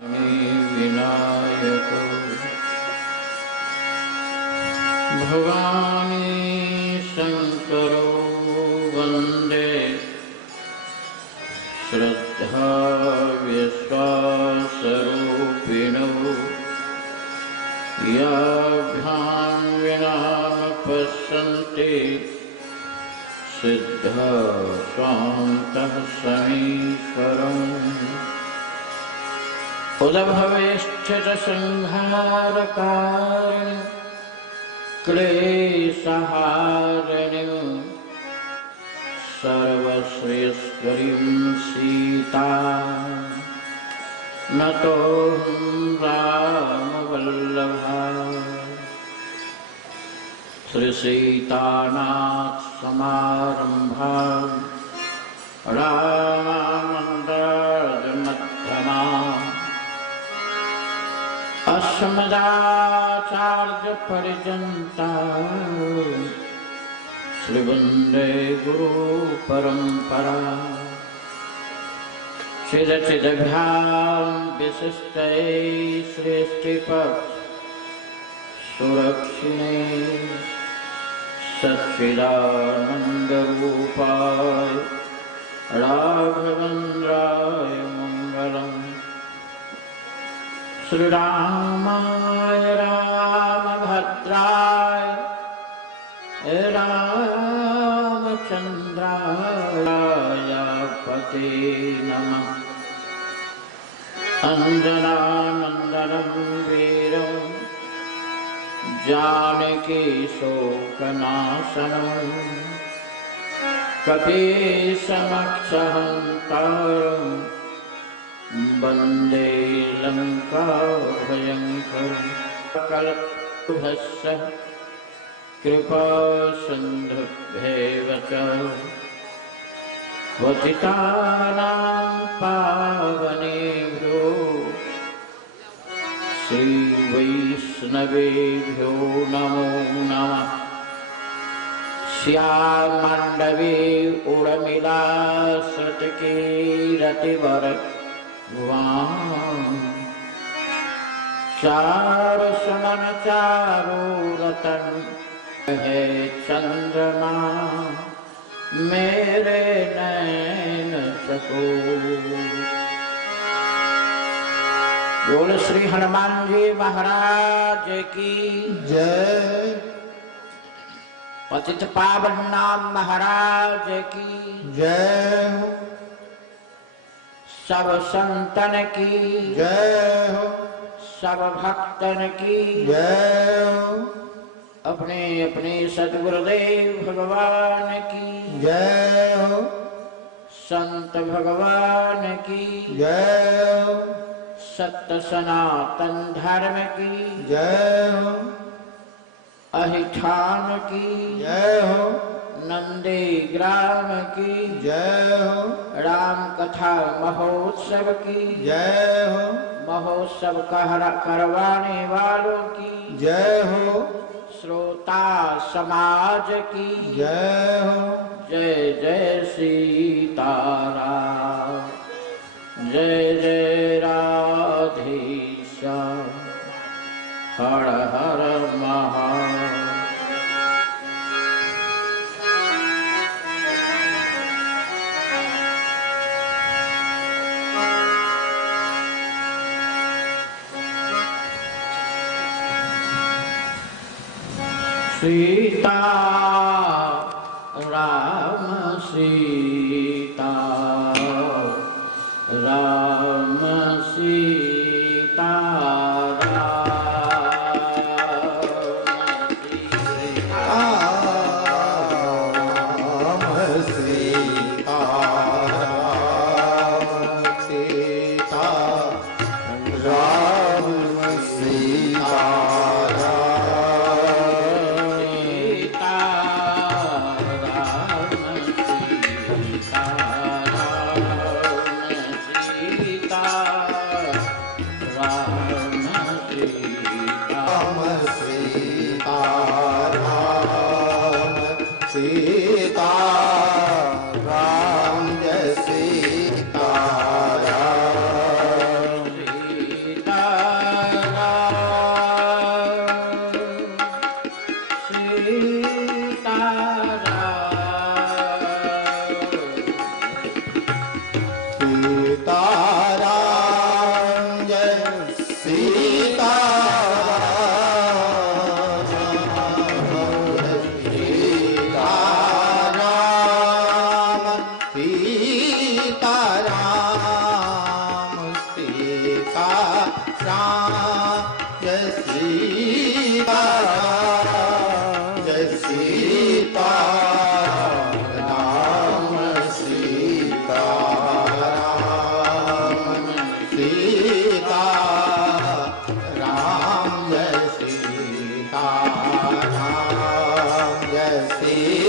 विनायक भवानी शंकरो वंदे श्रद्धा विश्वासरूपिणो याभ्यां विना पश्यन्ति सिद्धा स्वान्तः समीश्वरम् उदभवेश्चितसंहारकारिणि क्लेशहारिणि सर्वश्रेयस्करीं सीता नतोऽहं रामवल्लभा श्रीसीतानाथ समारम्भां रामानन्दामध्यमाम् अस्मदाचार्यपर्यन्तां श्रीवन्दे गुरुपरम्परा चिदचिदभ्यां विशिष्टै सृष्टिपत् सुरक्षिणे सच्चिदानन्दरूपाय राघवेन्द्राय मङ्गलम्। श्रीरामाय रामभद्राय रामचन्द्राय पते नमः। अञ्जनानन्दनं वीरं जानकी शोकनाशनं कपीशमक्षहन्तारं वन्दे लङ्काभयङ्करं। कल्पतरुः कृपासिन्धुभ्येव च पतितानां पावनेभ्यो श्रीवैष्णवेभ्यो नमो नमः। श्यामण्डवे उर्मिला श्रुतिकीरतिवरवान् चारुसुमन चारुरतन है चंद्रमा मेरे नैन चकोर। बोल श्री हनुमान जी महाराज की जय। पतित पावन नाम महाराज की जय हो। सब संतन की जय हो। सब भक्तन की जय हो। अपने अपने सद्गुरुदेव भगवान की जय हो। संत भगवान की जय हो। सत्य सनातन धर्म की जय हो। अहिठान की जय हो। नंदी ग्राम की जय हो। राम कथा महोत्सव की जय हो। महोत्सव करवाने वालों की जय हो। श्रोता समाज की जय हो। जय जय सीताराम जय जय राधेश्याम हर हर महादेव। सीता राम सीता राम सीता सीता जय सीता राम सीता राम सीता राम जय सीता राम जय सीता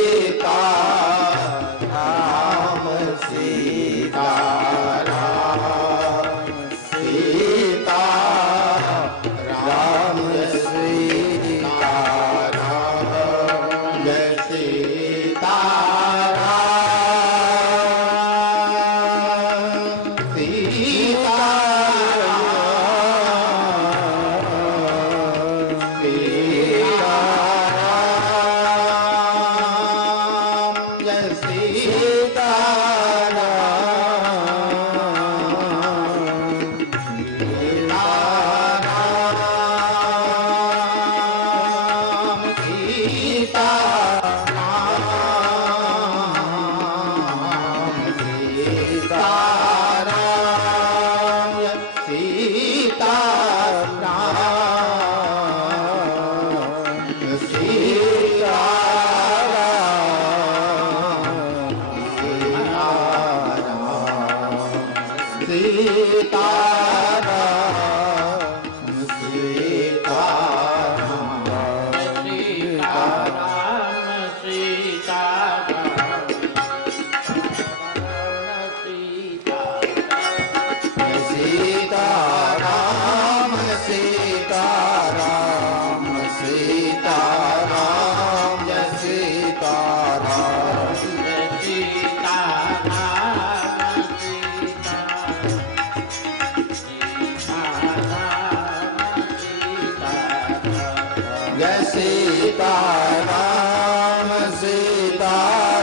राम सीता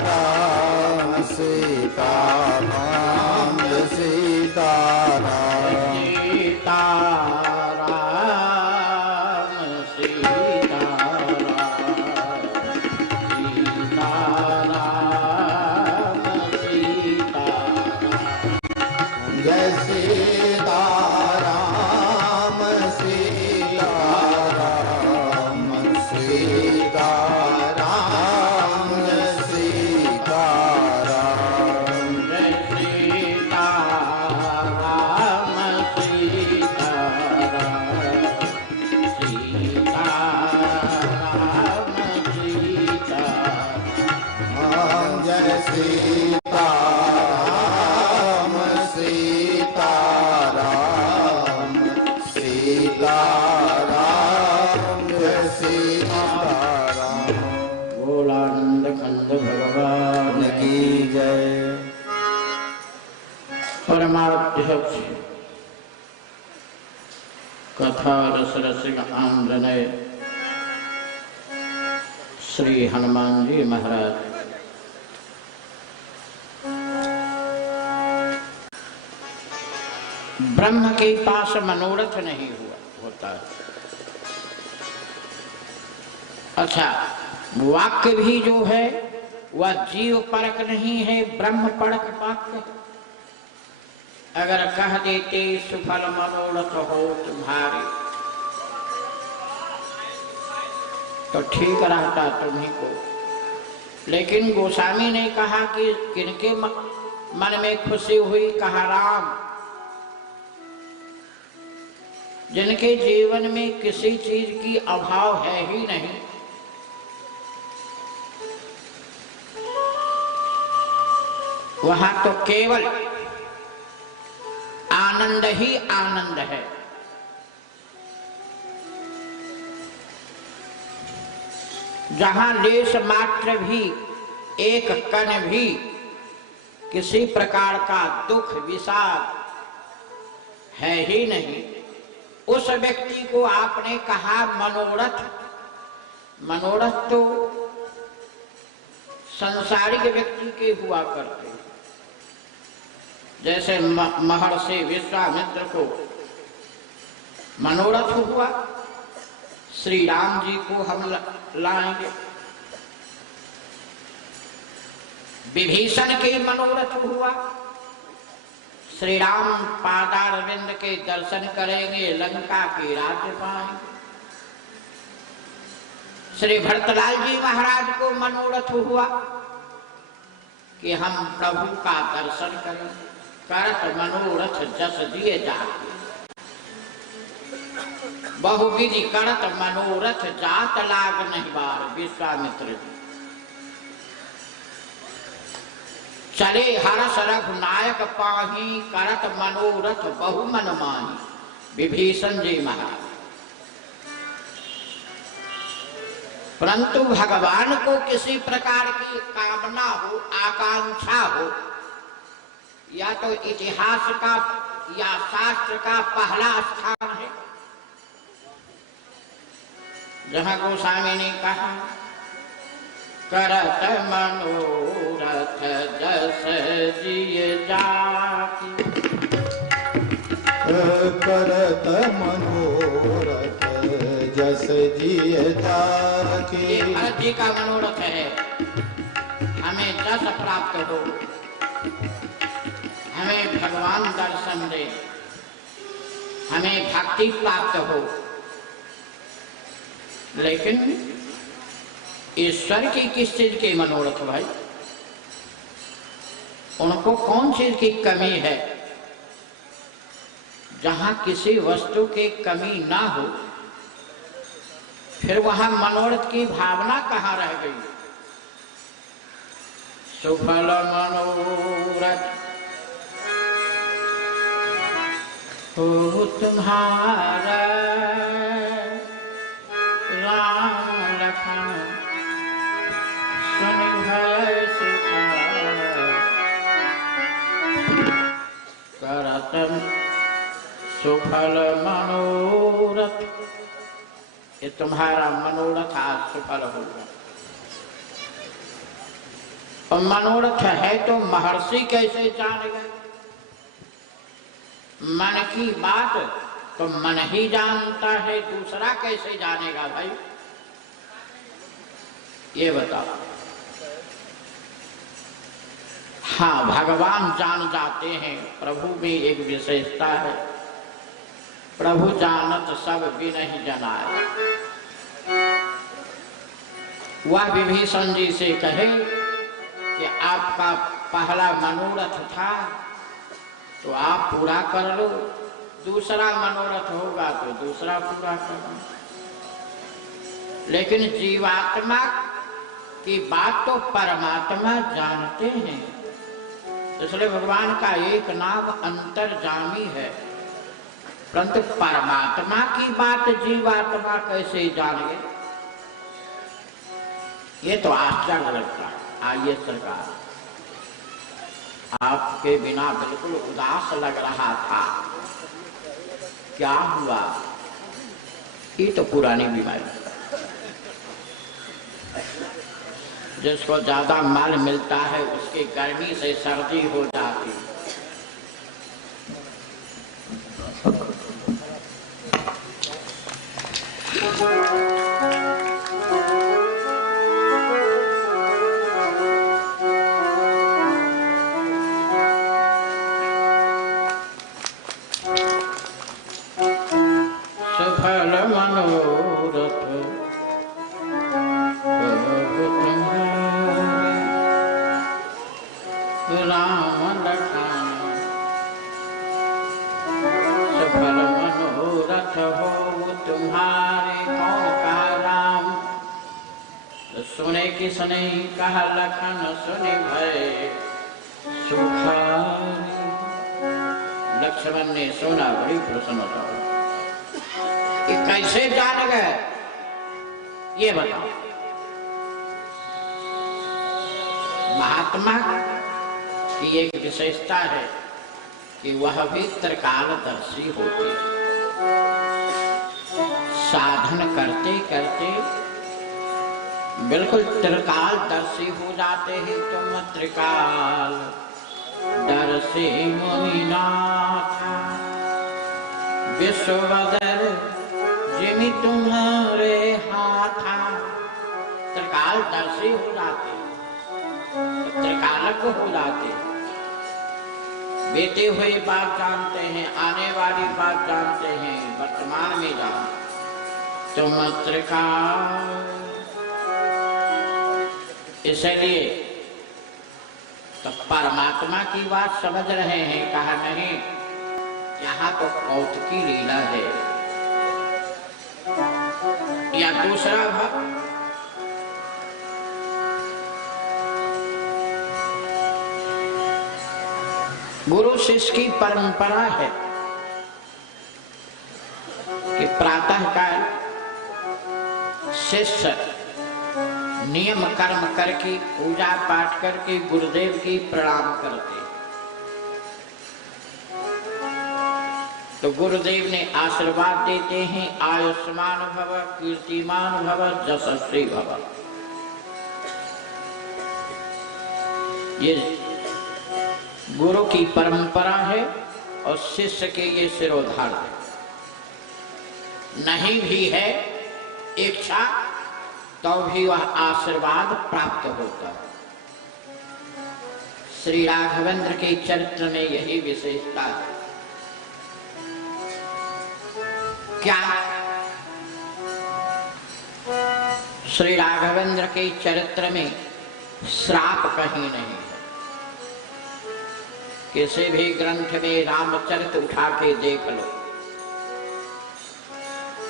राम सीता राम सीता राम जय सीता राम सीता कथा रस रसिक आंदनय श्री हनुमान जी महाराज। ब्रह्म के पास मनोरथ नहीं होता। अच्छा, वाक्य भी जो है वह जीव परक नहीं है, ब्रह्म परक वाक्य। अगर कह देते सुफल मनोरथ हो तुम्हारे तो ठीक रहता तुम्हीं को। लेकिन गोस्वामी ने कहा कि किनके मन में खुशी हुई, कहा राम, जिनके जीवन में किसी चीज की अभाव है ही नहीं, वहां तो केवल आनंद ही आनंद है। जहां लेश मात्र भी, एक कण भी किसी प्रकार का दुख विषाद है ही नहीं, उस व्यक्ति को आपने कहा मनोरथ। मनोरथ तो संसारिक व्यक्ति के हुआ करते। जैसे महर्षि विश्वामित्र को मनोरथ हुआ श्री राम जी को हम लाएंगे, विभीषण के मनोरथ हुआ श्री राम पादारविंद के दर्शन करेंगे, लंका के राज्य पाएंगे। श्री भरतलाल जी महाराज को मनोरथ हुआ कि हम प्रभु का दर्शन करें। करत मनोरथ जस दिए जाते, बहुविधि करत मनोरथ जात लाग नहीं बार। विश्वामित्र जी चले हरस रघुनायक पाही, करत मनोरथ बहु मन माही। विभीषण जी महाराज परंतु भगवान को किसी प्रकार की कामना हो, आकांक्षा हो, या तो इतिहास का या शास्त्र का पहला स्थान है, जहां गोस्वामी ने कहा करत मनोरथ जस जिय जाति। करत मनोरथ जस जिय जाति। ये भरत जी का मनोरथ है, हमें जस प्राप्त हो, हमें भगवान दर्शन दे, हमें भक्ति प्राप्त हो। लेकिन ईश्वर की किस चीज की मनोरथ भाई? उनको कौन चीज की कमी है? जहां किसी वस्तु की कमी ना हो, फिर वहां मनोरथ की भावना कहां रह गई? सुफल मनोरथ हो तुम्हारा, राम लखन सुन भय सुखार। करत सुफल मनोरथ, ये तुम्हारा मनोरथ आज सुफल होगा। और मनोरथ है तो महर्षि कैसे जानेगा? मन की बात तो मन ही जानता है, दूसरा कैसे जानेगा भाई? ये बताओ। हाँ, भगवान जान जाते हैं, प्रभु में एक विशेषता है, प्रभु जानत सब बिनहि जनाए। वह विभीषण जी से कहे कि आपका पहला मनोरथ था तो आप पूरा कर लो, दूसरा मनोरथ होगा तो दूसरा पूरा करना। लेकिन जीवात्मा की बात तो परमात्मा जानते हैं, इसलिए भगवान का एक नाम अंतर्जामी है। परंतु परमात्मा की बात जीवात्मा कैसे जाने? ये तो आश्चर्य लगता है। आइए सरकार, आपके बिना बिल्कुल उदास लग रहा था, क्या हुआ? ये तो पुरानी बीमारी, जिसको ज्यादा माल मिलता है उसकी गर्मी से सर्दी हो जाती। सफल मनोरथ राम लखन, सफल मनोरथ हो तुम्हारे। कौन कहा राम? तो सुने किसने कहा लखन, सुने भय सुखारी। लक्ष्मण ने सुना, बड़ी प्रसन्नता हुई। ये कैसे जान गए ये बताओ। महात्मा की एक विशेषता है कि वह भी त्रिकालदर्शी होते, साधन करते करते बिल्कुल त्रिकालदर्शी हो जाते हैं। तुम त्रिकाल दर्शी मुनिनाथ, विश्वदर जिमि तुम्हारे हाथा। त्रिकालदर्शी हो जाते, त्रिकालक हो जाते, बीते हुए बात जानते हैं, आने वाली बात जानते हैं, वर्तमान में जानते। तुम त्रिकाल इसलिए तो परमात्मा की बात समझ रहे हैं, कहा नहीं, यहाँ तो कौतुकी लीला है। या दूसरा भाव, गुरु शिष्य की परंपरा है कि प्रातः काल शिष्य नियम कर्म करके पूजा पाठ करके गुरुदेव की प्रणाम करते। तो गुरुदेव ने आशीर्वाद देते हैं, आयुष्मान भव, कीर्तिमान भव, यशस्वी भव। ये गुरु की परंपरा है और शिष्य के ये सिरोधार है। नहीं भी है इच्छा तो भी वह आशीर्वाद प्राप्त होता है। श्री राघवेंद्र के चरित्र में यही विशेषता है। क्या श्री राघवेंद्र के चरित्र में श्राप कहीं नहीं है। किसी भी ग्रंथ में रामचरित उठा के देख लो,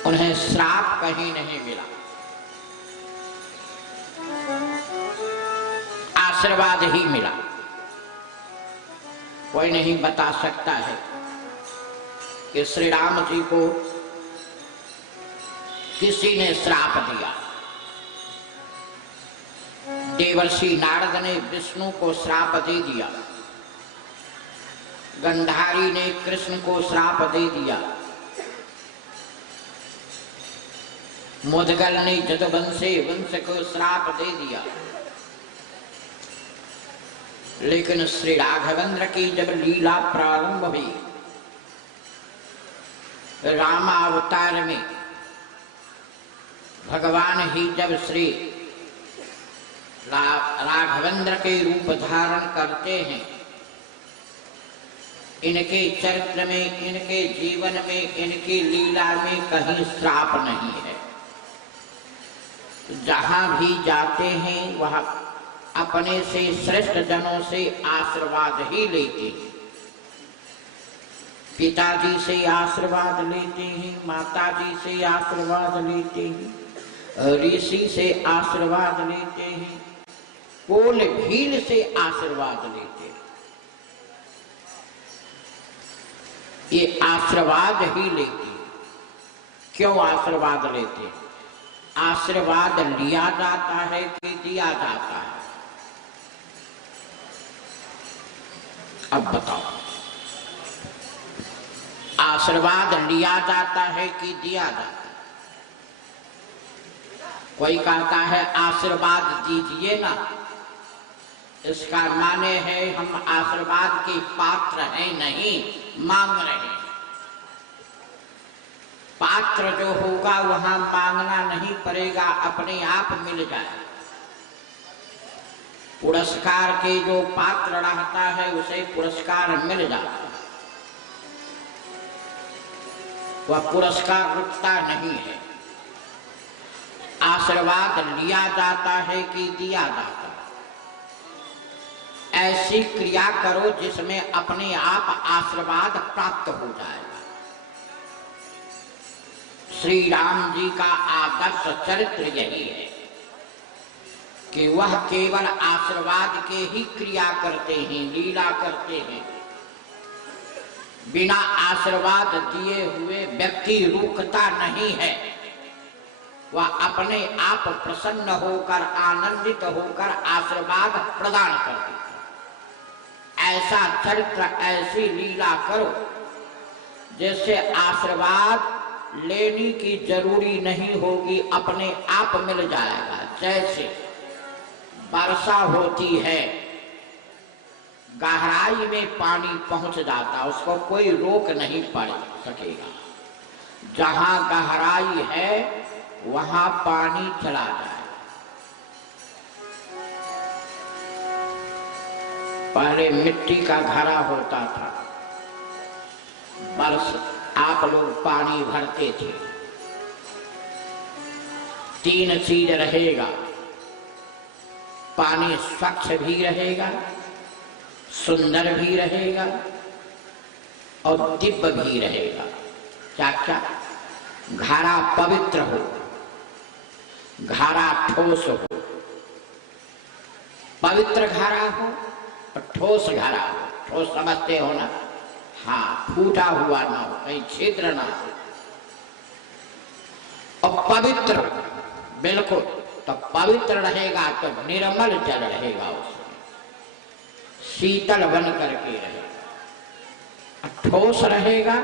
उन्हें श्राप कहीं नहीं मिला, आशीर्वाद ही मिला। कोई नहीं बता सकता है कि श्री राम जी को किसी ने श्राप दिया। देवर्षि नारद ने विष्णु को श्राप दे दिया, गंधारी ने कृष्ण को श्राप दे दिया, मुदगल ने जदुवंशी वंश को श्राप दे दिया। लेकिन श्री राघवेंद्र की जब लीला प्रारंभ हुई, रामावतार में भगवान ही जब श्री राघवेंद्र के रूप धारण करते हैं, इनके चरित्र में, इनके जीवन में, इनकी लीला में कहीं श्राप नहीं है। जहां भी जाते हैं वह अपने से श्रेष्ठ जनों से आशीर्वाद ही लेते हैं। पिताजी से आशीर्वाद लेते हैं, माताजी से आशीर्वाद लेते हैं, ऋषि से आशीर्वाद लेते हैं, कोल भील से आशीर्वाद लेते हैं। ये आशीर्वाद ही लेते हैं। क्यों आशीर्वाद लेते हैं? आशीर्वाद लिया जाता है कि दिया जाता है? अब बताओ, आशीर्वाद लिया जाता है कि दिया जाता है? कोई कहता है आशीर्वाद दीजिए ना, इसका माने है हम आशीर्वाद के पात्र हैं नहीं, मांग रहे हैं। पात्र जो होगा वहां मांगना नहीं पड़ेगा, अपने आप मिल जाए। पुरस्कार के जो पात्र रहता है उसे पुरस्कार मिल जाता है, वह पुरस्कार रुकता नहीं है। आशीर्वाद लिया जाता है कि दिया जाता है? ऐसी क्रिया करो जिसमें अपने आप आशीर्वाद प्राप्त हो जाएगा। श्री राम जी का आदर्श चरित्र यही है कि वह केवल आशीर्वाद के ही क्रिया करते हैं, लीला करते हैं। बिना आशीर्वाद दिए हुए व्यक्ति रुकता नहीं है, वह अपने आप प्रसन्न होकर, आनंदित होकर आशीर्वाद प्रदान करते हैं। ऐसा चरित्र, ऐसी लीला करो जैसे आशीर्वाद लेने की जरूरी नहीं होगी, अपने आप मिल जाएगा। जैसे वर्षा होती है, गहराई में पानी पहुंच जाता, उसको कोई रोक नहीं पड़ सकेगा। जहां गहराई है वहां पानी चला जाए। पहले मिट्टी का घड़ा होता था, बरस आप लोग पानी भरते थे। 3 चीज रहेगा, पानी स्वच्छ भी रहेगा, सुंदर भी रहेगा और दिव्य भी रहेगा। क्या क्या? घड़ा पवित्र हो, घड़ा ठोस हो, पवित्र घड़ा हो और ठोस घड़ा हो। ठोस समझते हो ना? हाँ, फूटा हुआ ना हो, कहीं छिद्र ना हो, और पवित्र बिल्कुल। तो पवित्र रहेगा तो निर्मल जल रहेगा, उसमें शीतल बन करके रहेगा। ठोस रहेगा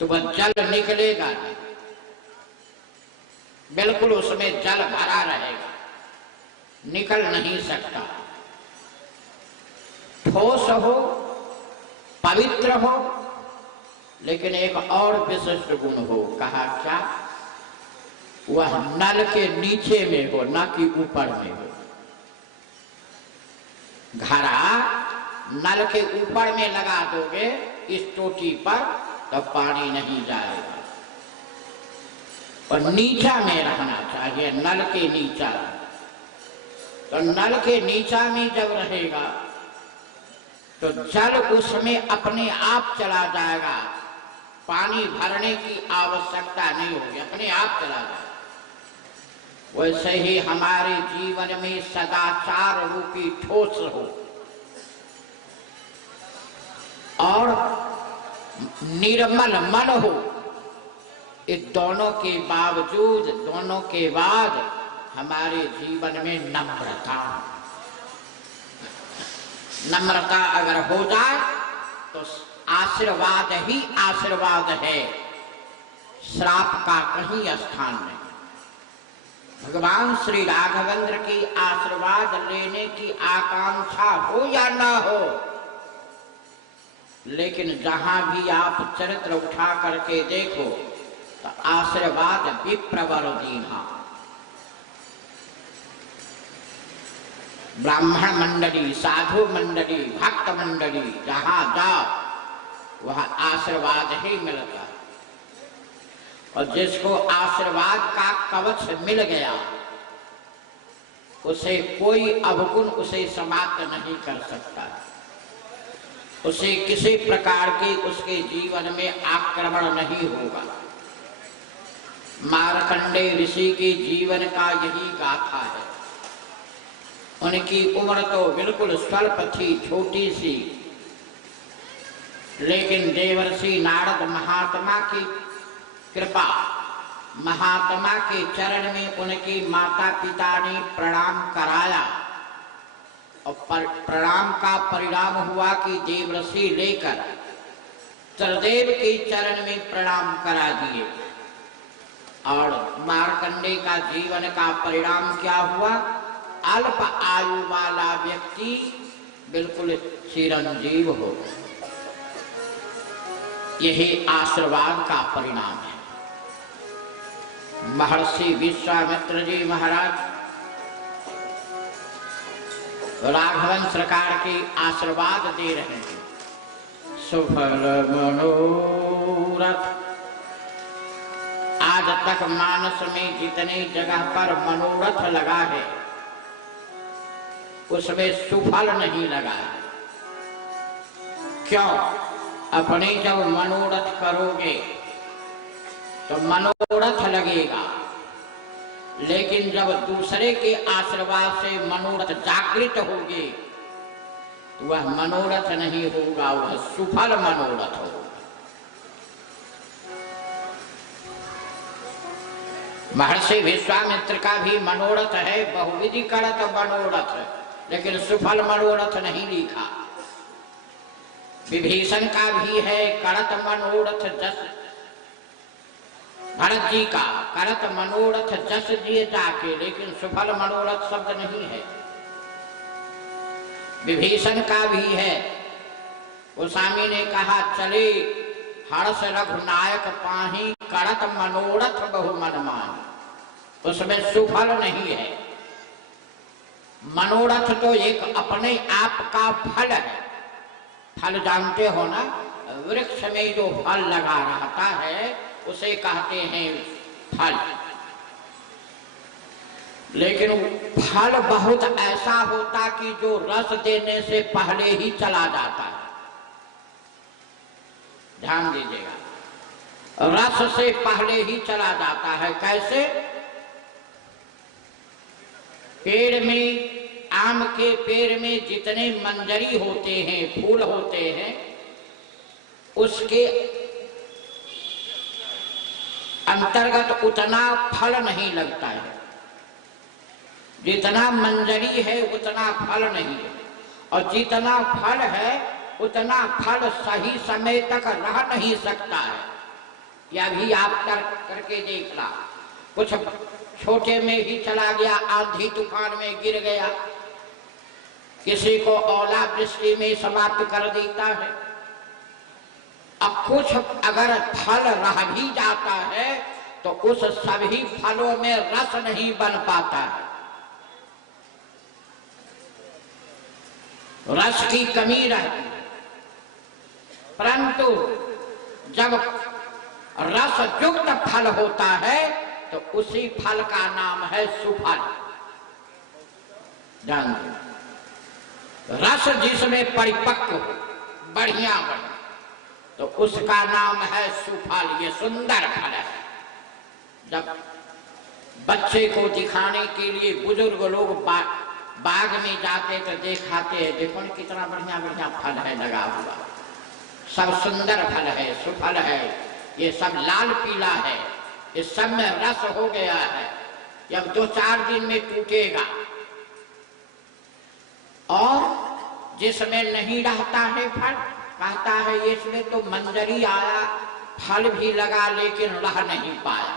तो वह जल निकलेगा नहीं, बिल्कुल उसमें जल भरा रहेगा, निकल नहीं सकता। ठोस हो, पवित्र हो, लेकिन एक और विशिष्ट गुण हो। कहा क्या? वह नल के नीचे में हो, ना कि ऊपर में हो। घड़ा नल के ऊपर में लगा दोगे इस टोटी पर तो पानी नहीं जाएगा, और नीचा में रहना चाहिए, नल के नीचा। तो नल के नीचा में जब रहेगा तो जल उसमें अपने आप चला जाएगा, पानी भरने की आवश्यकता नहीं होगी, अपने आप चला जाएगा। वैसे ही हमारे जीवन में सदाचार रूपी ठोस हो और निर्मल मन हो, इस दोनों के बावजूद, दोनों के बाद हमारे जीवन में नम्रता, नम्रता अगर हो जाए तो आशीर्वाद ही आशीर्वाद है, श्राप का कहीं स्थान नहीं। भगवान श्री राघवेंद्र की आशीर्वाद लेने की आकांक्षा हो या ना हो, लेकिन जहां भी आप चरित्र उठा करके देखो तो आशीर्वाद विप्रवर दीना। ब्राह्मण मंडली, साधु मंडली, भक्त मंडली, जहां जाओ वह आशीर्वाद ही मिलता। और जिसको आशीर्वाद का कवच मिल गया उसे कोई अवगुण उसे समाप्त नहीं कर सकता, उसे किसी प्रकार की उसके जीवन में आक्रमण नहीं होगा। मार्कंडेय ऋषि के जीवन का यही गाथा है। उनकी उम्र तो बिल्कुल स्वल्प थी, छोटी सी, लेकिन देवर्षि नारद महात्मा की कृपा, महात्मा के चरण में उनकी माता पिता ने प्रणाम कराया और प्रणाम का परिणाम हुआ कि देवर्षि लेकर त्रिदेव के चरण में प्रणाम करा दिए। और मार्कंडेय का जीवन का परिणाम क्या हुआ? अल्प आयु वाला व्यक्ति बिल्कुल चिरंजीव हो। यही आशीर्वाद का परिणाम है। महर्षि विश्वामित्र जी महाराज राघवन सरकार के आशीर्वाद दे रहे हैं। सुफल मनोरथ, आज तक मानस में जितनी जगह पर मनोरथ लगा है उसमें सुफल नहीं लगा है। क्यों? अपने जब मनोरथ करोगे तो मनोरथ लगेगा, लेकिन जब दूसरे के आशीर्वाद से मनोरथ जागृत होगे तो वह मनोरथ नहीं होगा, वह सुफल मनोरथ होगा। महर्षि विश्वामित्र का भी मनोरथ है, बहुविधि करत मनोरथ, लेकिन सुफल मनोरथ नहीं लिखा। विभीषण का भी है करत मनोरथ जस, भरत जी का करत मनोरथ जस दिए जाके, लेकिन सुफल मनोरथ शब्द नहीं है। विभीषण का भी है, गोस्वामी ने कहा चले हर्ष रघुनायक पाही करत मनोरथ बहु मन माही, उसमें सुफल नहीं है। मनोरथ तो एक अपने आप का फल है। फल जानते हो ना, वृक्ष में जो फल लगा रहता है उसे कहते हैं फल। लेकिन फल बहुत ऐसा होता कि जो रस देने से पहले ही चला जाता है। ध्यान दीजिएगा, रस से पहले ही चला जाता है। कैसे? पेड़ में, आम के पेड़ में जितने मंजरी होते हैं, फूल होते हैं, उसके अंतर्गत उतना फल नहीं लगता है। जितना मंजरी है उतना फल नहीं है, और जितना फल है उतना फल सही समय तक रह नहीं सकता है। यह भी आप करके देखना। कुछ छोटे में ही चला गया, आंधी तूफान में गिर गया, किसी को ओलावृष्टि में समाप्त कर देता है। अब कुछ अगर फल रह भी जाता है तो उस सभी फलों में रस नहीं बन पाता है, रस की कमी रहती है। परंतु जब रस युक्त फल होता है तो उसी फल का नाम है सुफल। जान रस जिसमें परिपक्व हो, बढ़िया बढ़िया, तो उसका नाम है सुफल। ये सुंदर फल है। जब बच्चे को दिखाने के लिए बुजुर्ग लोग बाग में जाते तो दिखाते हैं, देखो न कितना बढ़िया बढ़िया फल है लगा हुआ, सब सुंदर फल है, सुफल है, ये सब लाल पीला है, इस सब में रस हो गया है, जब 2-4 दिन में टूटेगा। और जिसमें नहीं रहता है फल, कहता है इसमें तो मंजरी आया, फल भी लगा लेकिन रह नहीं पाया।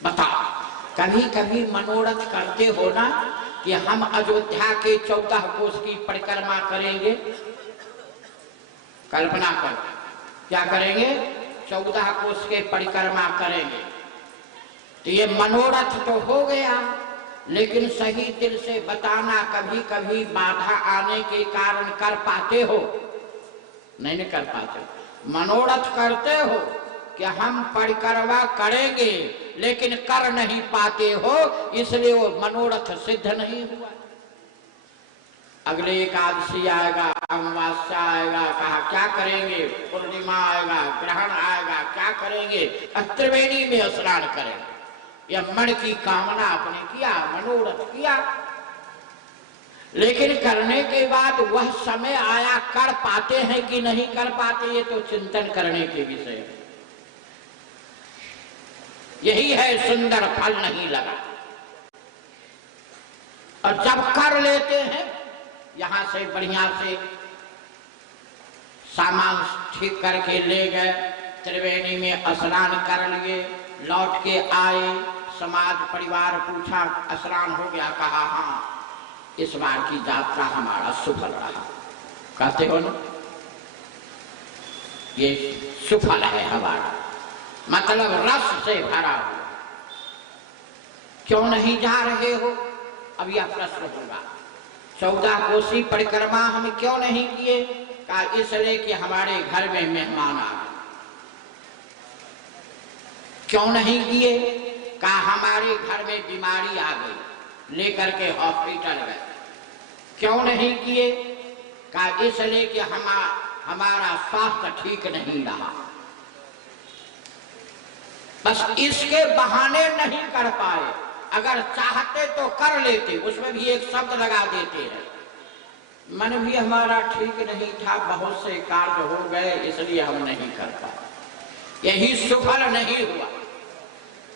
बताओ, कभी कभी मनोरथ करते हो ना कि हम अयोध्या के 14 कोस की परिक्रमा करेंगे। कल्पना कर, क्या करेंगे? 14 कोस के परिक्रमा करेंगे। तो ये मनोरथ तो हो गया, लेकिन सही दिल से बताना, कभी कभी बाधा आने के कारण कर पाते हो? नहीं कर पाते। मनोरथ करते हो कि हम परिक्रमा करेंगे, लेकिन कर नहीं पाते हो, इसलिए वो मनोरथ सिद्ध नहीं हुआ। अगले एकादशी आएगा, अमावस्या आएगा, कहा क्या करेंगे? पूर्णिमा आएगा, ग्रहण आएगा, क्या करेंगे? त्रिवेणी में स्नान करेंगे। यह मन की कामना आपने किया, मनोरथ किया, लेकिन करने के बाद वह समय आया, कर पाते हैं कि नहीं कर पाते, ये तो चिंतन करने के विषय है। यही है सुंदर फल नहीं लगा। और जब कर लेते हैं, यहां से बढ़िया से सामान ठीक करके ले गए, त्रिवेणी में स्नान कर लिए, लौट के आए, समाज परिवार पूछा स्नान हो गया? कहा हाँ, इस बार की यात्रा हमारा सुफल रहा। कहते हो ना, ये सुफल है हमारा, मतलब रस से भरा हुआ। क्यों नहीं जा रहे हो? अब यह प्रश्न होगा। 14 कोसी परिक्रमा हम क्यों नहीं किए? कहा इसलिए कि हमारे घर में मेहमान आ गए। क्यों नहीं किए? कहा हमारे घर में बीमारी आ गई, लेकर के हॉस्पिटल गए। क्यों नहीं किए? कहा इसलिए कि हमारा स्वास्थ्य ठीक नहीं रहा। बस इसके बहाने नहीं कर पाए। अगर चाहते तो कर लेते, उसमें भी एक शब्द लगा देते हैं, मन भी हमारा ठीक नहीं था, बहुत से कार्य हो गए, इसलिए हम नहीं कर पाए। यही सुफल नहीं हुआ।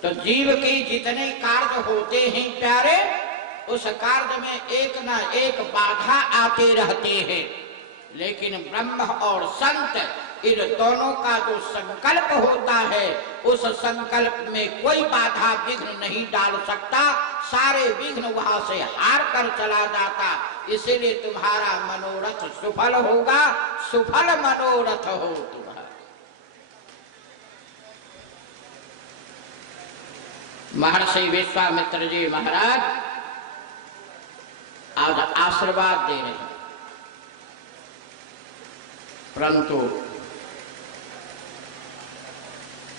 तो जीव के जितने कार्य होते हैं प्यारे, उस कार्य में एक ना एक बाधा आते रहते हैं, लेकिन ब्रह्म और संत, इन दोनों का जो संकल्प होता है, उस संकल्प में कोई बाधा विघ्न नहीं डाल सकता। सारे विघ्न वहां से हार कर चला जाता। इसीलिए तुम्हारा मनोरथ सुफल होगा, सुफल मनोरथ हो तुम्हारा। महर्षि विश्वामित्र जी महाराज आज आशीर्वाद दे रहे हैं, परंतु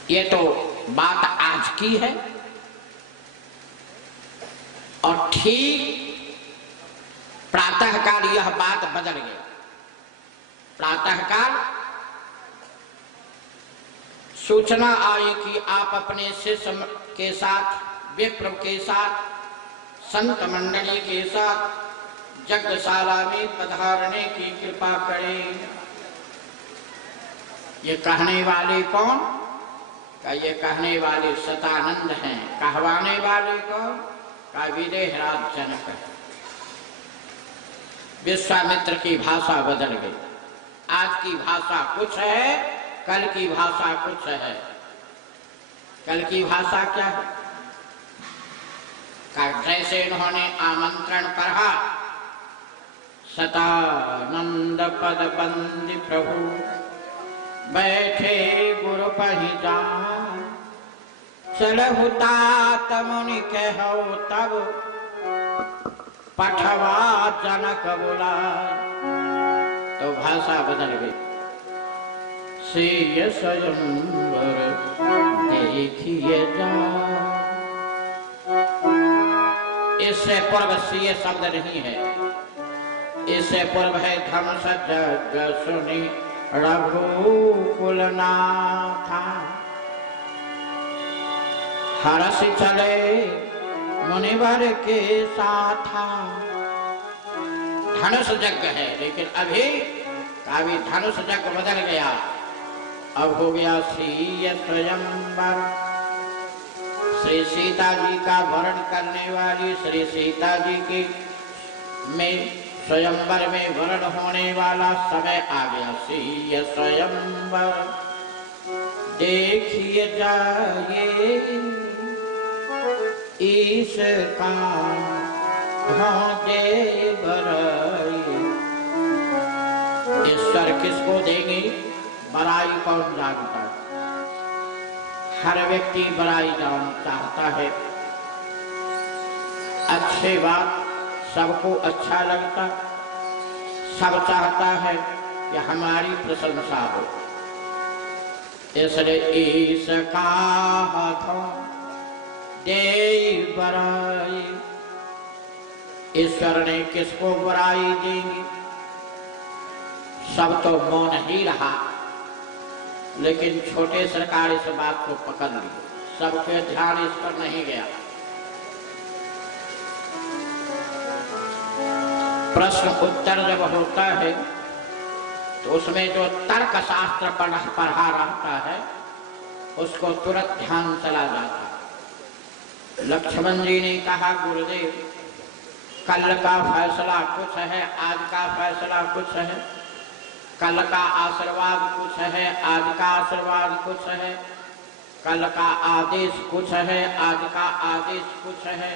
ये तो बात आज की है, ठीक प्रातःकाल यह बात बदल गई। प्रातःकाल सूचना आई कि आप अपने शिष्य के साथ, विप्र के साथ, संत मंडली के साथ यज्ञशाला में पधारने की कृपा करें। ये कहने वाले कौन? का ये कहने वाले सतानंद हैं। कहवाने वाले कौन? का विदेहराज जनक है। विश्वामित्र की भाषा बदल गई। आज की भाषा कुछ है, कल की भाषा कुछ है। कल की भाषा क्या है? जैसे इन्होंने आमंत्रण पढ़ा, सतानंद पद बंदी प्रभु बैठे गुरु पहिचान, चलहु तात मुनि कहो तब पठवा जनक बोला। तो भाषा बदल गई। सीय स्वयंवर देखिए जा। इससे पूर्व सीय शब्द नहीं है, इससे पूर्व है धर्म सजग सुनी रघुकुल नाथा। हरस चले मुनिवर के साथ। धनुष यज्ञ है, लेकिन अभी काव्य धनुष यज्ञ बदल गया। अब हो गया सीय स्वयंवर। श्री सीता जी का वर्ण करने वाली श्री सीता जी की में स्वयंवर में वर्ण होने वाला समय आ गया। सीय स्वयंवर देखिए जाइए इसका ईश्वर किसको देंगे? बड़ाई कौन जानता है? हर व्यक्ति बड़ाई जान चाहता है। अच्छी बात सबको अच्छा लगता, सब चाहता है कि हमारी प्रशंसा हो। इसलिए इसका हाथों दे बड़ाई। ईश्वर ने किसको बुराई देंगी? सब तो मौन ही रहा, लेकिन छोटे सरकार इस बात को पकड़ ली। सबके ध्यान इस पर नहीं गया। प्रश्न उत्तर जब होता है तो उसमें जो तर्क शास्त्र पढ़ा रहता है उसको तुरंत ध्यान चला जाता है। लक्ष्मण जी ने कहा, गुरुदेव कल का फैसला कुछ है, आज का फैसला कुछ है। कल का आशीर्वाद कुछ है, आज का आशीर्वाद कुछ है। कल का आदेश कुछ है, आज का आदेश कुछ है।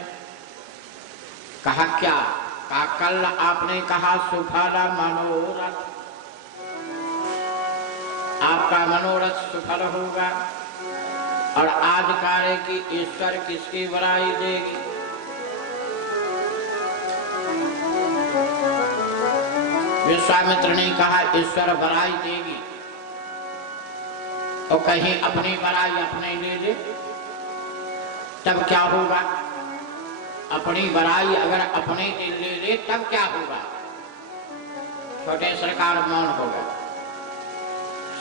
कहा क्या? कहा कल आपने कहा सुफल मनोरथ, आपका मनोरथ सुफल होगा। और आज कार्य की ईश्वर किसकी बड़ाई देगी? विश्वामित्र ने कहा ईश्वर बड़ाई देगी। और कहीं अपनी बड़ाई अपने ले ले तब क्या होगा? अपनी बड़ाई अगर अपने ले ले तब क्या होगा? छोटे सरकार मौन होगा।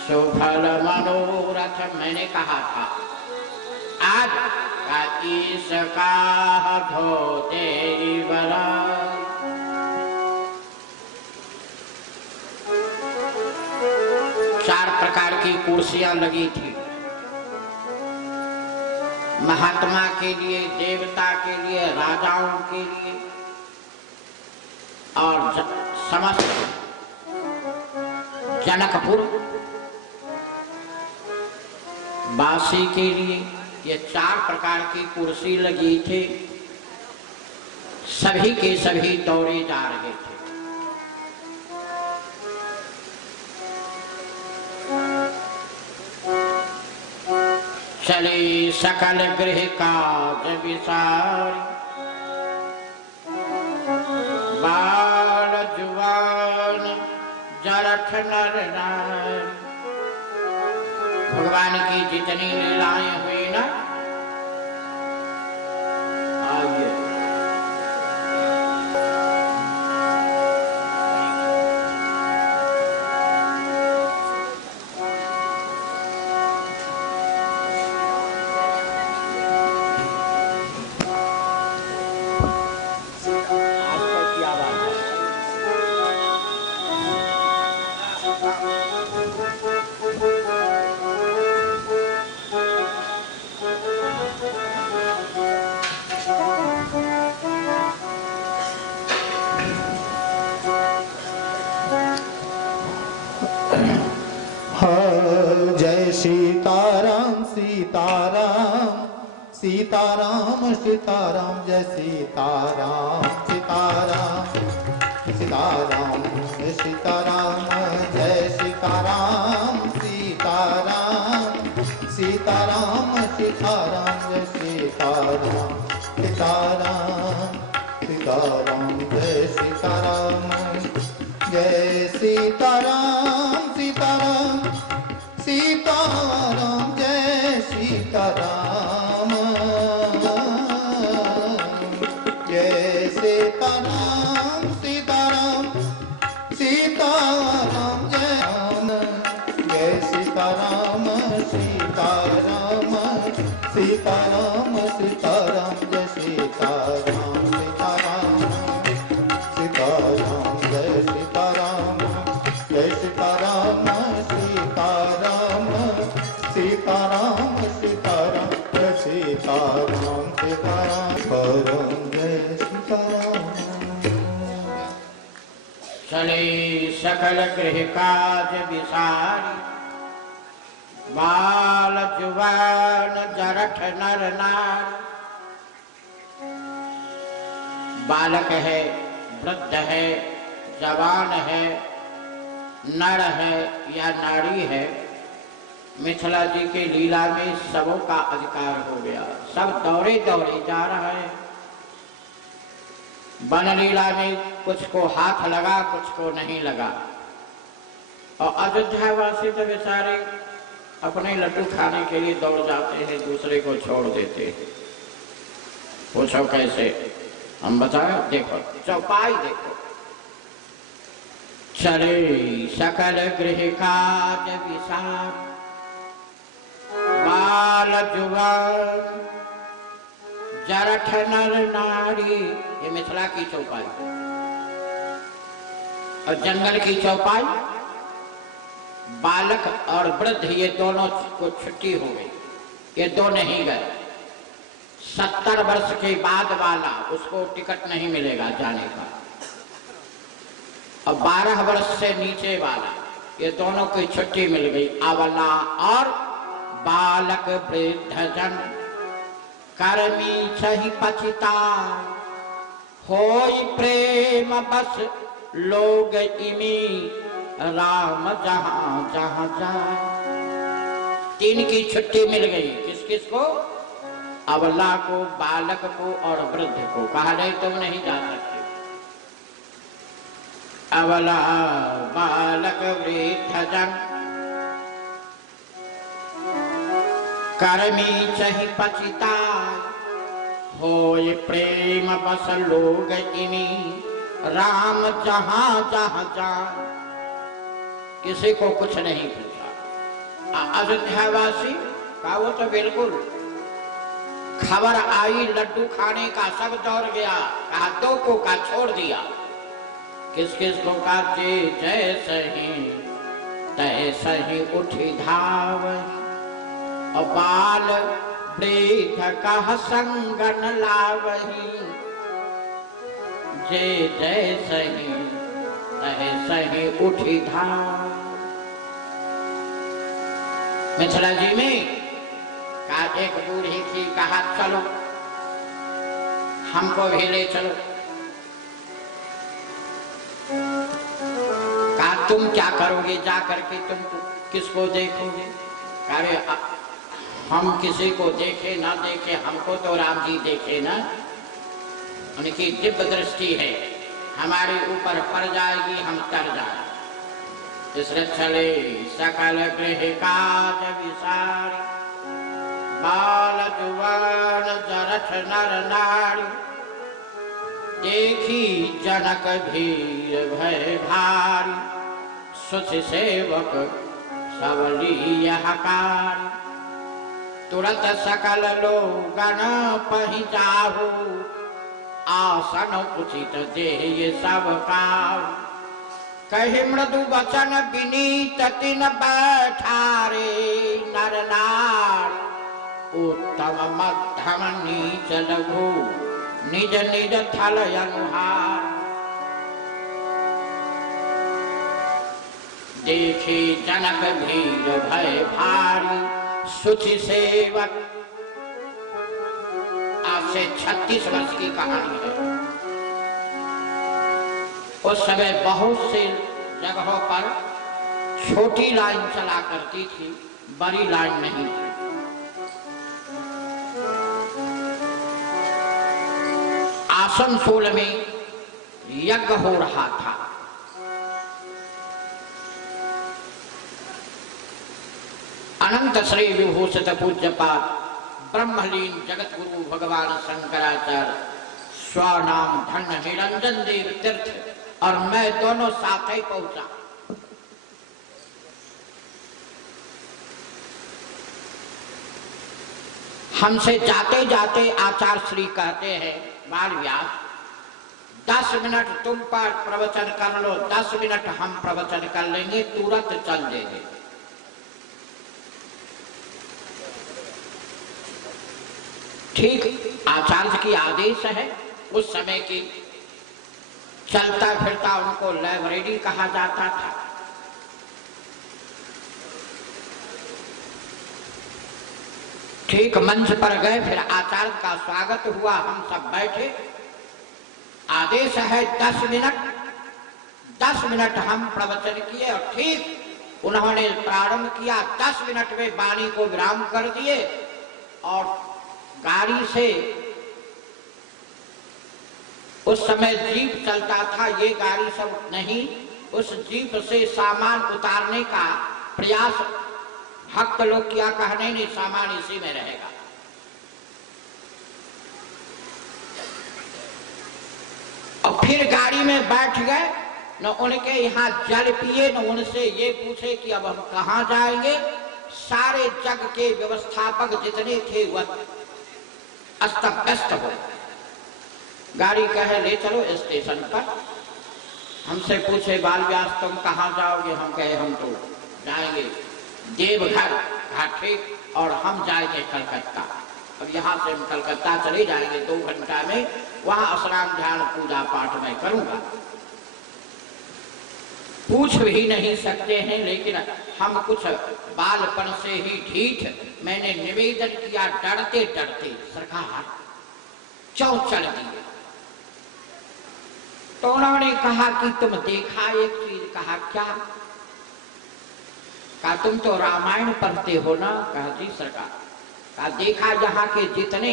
सुफल मनोरथ मैंने कहा था, आज का इसका धोते बड़ाई। चार प्रकार की कुर्सियां लगी थी, महात्मा के लिए, देवता के लिए, राजाओं के लिए और समस्त जनकपुर वासी के लिए। ये चार प्रकार की कुर्सी लगी थी। सभी के सभी दौड़े जा रहे थे। चले सकल गृह काज विसारी, बाल जुवान जरठ नर नारी। भगवान की जितनी लीलाएं हुई ना, आइए सीताराम सीताराम सीताराम सीताराम जय सीताराम सीताराम सीताराम सीताराम जय सीताराम सीताराम सीताराम सीताराम जय सीताराम सीताराम सीताराम जय सीताराम जय सीताराम सीताराम सीताराम जय सीताराम जय सीताराम सीताराम सीताराम जय राम जय सीताराम सीताराम सीताराम सीताराम जय सीताराम सीताराम सीताराम जय सीताराम जय सीताराम सीताराम सीताराम सीताराम जय सीताराम सीताराम परम जय सीताराम। चले सकल गृह काज विसारी, बाल जुबान जरठ नर नारी। बालक है, वृद्ध है, जवान है, नर है या नारी है, मिथिला जी के लीला में सबों का अधिकार हो गया। सब दौड़े दौड़े जा रहा है। वन लीला में कुछ को हाथ लगा, कुछ को नहीं लगा। और अयोध्या वासी तो बेचारे अपने लड्डू खाने के लिए दौड़ जाते हैं, दूसरे को छोड़ देते हैं। पूछो कैसे? हम बताएं, देखो चौपाई देखो। चले सकल गृह काज विसार, बाल जुबान जरठ नर नारी। ये मिथिला की चौपाई। और जंगल की चौपाई, बालक और वृद्ध ये दोनों को छुट्टी हो गई, ये दो नहीं गए। 70 वर्ष के बाद वाला उसको टिकट नहीं मिलेगा जाने का। और 12 वर्ष से नीचे वाला, ये दोनों की छुट्टी मिल गई। अबला और बालक वृद्ध जन कर्मी सही पचिता, होई प्रेम बस लोग इमी राम जहां जहां जाए। 3 की छुट्टी मिल गई। किस किस को? अबला को, बालक को और वृद्ध को। कहा नहीं तुम नहीं जा सकते। अबला बालक वृद्ध जन कर्मी चहि पचिता, होय प्रेम बस लोग इमी राम जहां जहां जाए। किसी को कुछ नहीं पूछा। अयोध्यावासी का वो तो बिल्कुल खबर आई लड्डू खाने का, सब दौड़ गया। कहा दो को का छोड़ दिया। किस किस को का? जे जैसे ही तैसे ही उठी धाव, और बाल वृद्ध कह संगन लावही। जे जैसे ही तैसे ही उठी धाव। मिथिला जी में का एक बूढ़ी थी, कहा चलो हमको भी ले चलो। कहा तुम क्या करोगे जा करके, तुम किसको देखोगे? कहे हम किसी को देखे ना देखे, हमको तो राम जी देखे ना। उनकी दिव्य दृष्टि है, हमारे ऊपर पड़ जाएगी, हम तर जाए। इसलिए चले सकल गृह काज विसारी, बाल जुबान जरठ नर नारी। देखी जनक भीर भय भारी, सुच सेवक सबली हकारी। तुरंत सकल लोगन पहुँचाहु, आसन उचित दे सब काहु। कहि मृदु वचन विनीत तिन बैठारे, नर नारी उत्तम मध्यम नीच लघु, निज निज थल अनुहार। देखे जनक भीड़ भय भारी, सुचि सेवक। आज से 36 वर्ष की कहानी है। उस समय बहुत से जगहों पर छोटी लाइन चला करती थी, बड़ी लाइन नहीं थी। आसनसोल में यज्ञ हो रहा था। अनंत श्री विभूषित पूज्यपाद ब्रह्मलीन जगत गुरु भगवान शंकराचार्य स्वनाम धन्य निरंजन देव तीर्थ और मैं दोनों साथ ही पहुंचा। हमसे जाते जाते आचार्य श्री कहते हैं, बाल व्यास 10 मिनट तुम पर प्रवचन कर लो, 10 मिनट हम प्रवचन कर लेंगे, तुरंत चल देंगे। ठीक आचार्य की आदेश है। उस समय की चलता फिरता उनको लाइब्रेरी कहा जाता था। ठीक मंच पर गए, फिर आचार्य का स्वागत हुआ, हम सब बैठे। आदेश है 10 मिनट, 10 मिनट हम प्रवचन किए और ठीक उन्होंने प्रारंभ किया। 10 मिनट में वाणी को विराम कर दिए और गाड़ी से, उस समय जीप चलता था, ये गाड़ी सब नहीं, उस जीप से सामान उतारने का प्रयास भक्त लोग क्या कहने, नहीं सामान इसी में रहेगा। और फिर गाड़ी में बैठ गए, न उनके यहाँ जल पिए, न उनसे ये पूछे कि अब हम कहाँ जाएंगे। सारे जग के व्यवस्थापक जितने थे वह अस्त व्यस्त हो। गाड़ी कहे ले चलो स्टेशन पर। हमसे पूछे बाल व्यास तुम कहाँ जाओगे, हम कहे हम तो जाएंगे देवघर। ठीक, और हम जाएंगे कलकत्ता। अब यहाँ से हम कलकत्ता चले जाएंगे 2 घंटा में, वहां स्नान ध्यान पूजा पाठ मैं करूंगा। पूछ भी नहीं सकते हैं, लेकिन हम कुछ बालपन से ही ढीठ, मैंने निवेदन किया डरते डरते, सरकार क्यों चल दिए। तो उन्होंने कहा कि तुम देखा एक चीज। कहा क्या? कहा तुम तो रामायण पढ़ते हो ना। कहा जी सरकार। कहा देखा यहाँ के जितने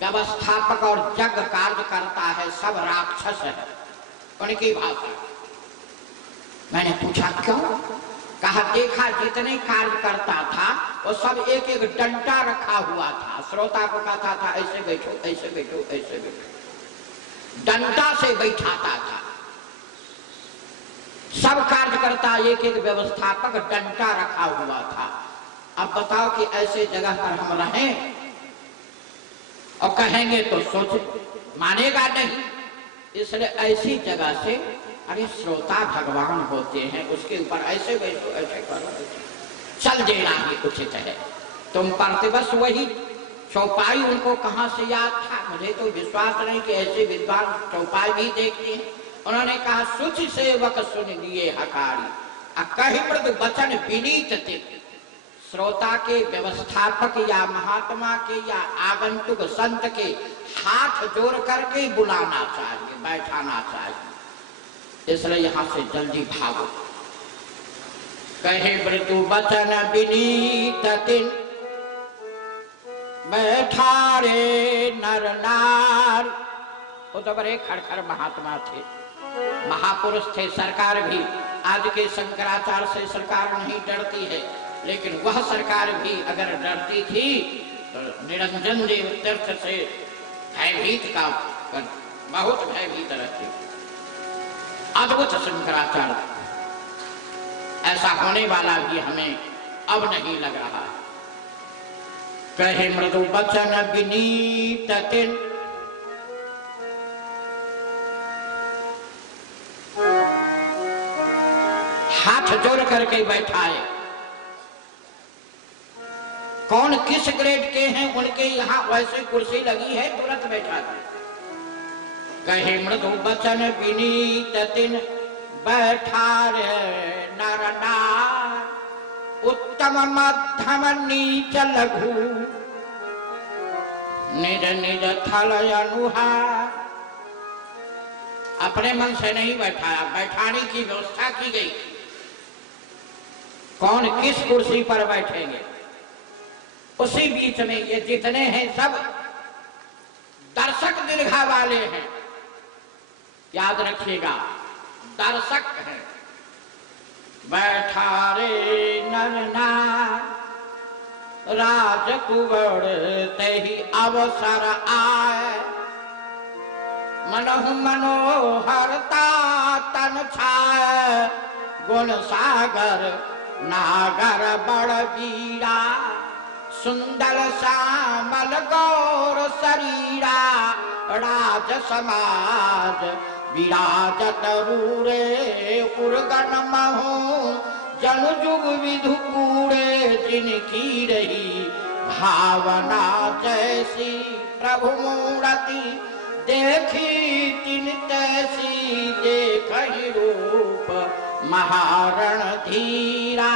व्यवस्थापक और जग कार्य करता है सब राक्षस है, उनकी भाषा। मैंने पूछा क्यों? कहा देखा जितने कार्य करता था वो सब एक एक डंडा रखा हुआ था, श्रोता को कहता था ऐसे बैठो ऐसे बैठो ऐसे बैठो, डंडा से बैठाता था। सब कार्यकर्ता एक एक व्यवस्थापक डंडा रखा हुआ था। अब बताओ कि ऐसे जगह पर हम रहें और कहेंगे तो सोच मानेगा नहीं। इसलिए ऐसी जगह से, अरे श्रोता भगवान होते हैं, उसके ऊपर ऐसे बैठो ऐसे करो, चल देना ही उचित है। तुम पढ़ते बस वही चौपाई उनको कहाँ से याद था, मुझे तो विश्वास नहीं कि ऐसे विद्वान चौपाई भी देखते हैं। उन्होंने कहा सुचि सेवक सुन लिए हकारी, कही मृदु वचन विनीत थे। श्रोता के, व्यवस्थापक या महात्मा के या आगंतुक संत के हाथ जोड़ करके बुलाना चाहिए, बैठाना चाहिए। इसलिए यहाँ से जल्दी भागो। कहे मृदु वचन विनीत तिन, बैठा रे नर नार। वो तो बड़े खड़खड़ महात्मा थे, महापुरुष थे। सरकार भी, आज के शंकराचार्य से सरकार नहीं डरती है, लेकिन वह सरकार भी अगर डरती थी तो निरंजन देव तीर्थ से भयभीत का, बहुत भयभीत रहती। अद्भुत शंकराचार्य, ऐसा होने वाला भी हमें अब नहीं लग रहा। कहे मृदु वचन विनीत तिन, हाथ जोड़ करके बैठाए। कौन किस ग्रेड के हैं, उनके यहाँ वैसे कुर्सी लगी है, तुरंत बैठा दे। कहे मृदु वचन विनीत तिन, बैठा रे नर नार, उत्तम मध्यम नीच लघु, निज निज थल अनुहार। अपने मन से नहीं बैठाया, बैठाने की व्यवस्था की गई। कौन किस कुर्सी पर बैठेंगे, उसी बीच में ये जितने हैं सब दर्शक दीर्घा वाले हैं, याद रखिएगा, दर्शक हैं। बैठा रे नर नार, राजकुंवर तेहि अवसर आए, मनहु मनोहरता तन छाए, गुण सागर नागर बड़ वीरा, सुंदर श्यामल गौर शरीरा, राज समाज विराजत रूरे, उर्गन महु जन जुग विधु पूरे, जिनकी रही भावना जैसी, प्रभु मूर्ति देखी तिन तैसी, देखहि रूप महारण धीरा,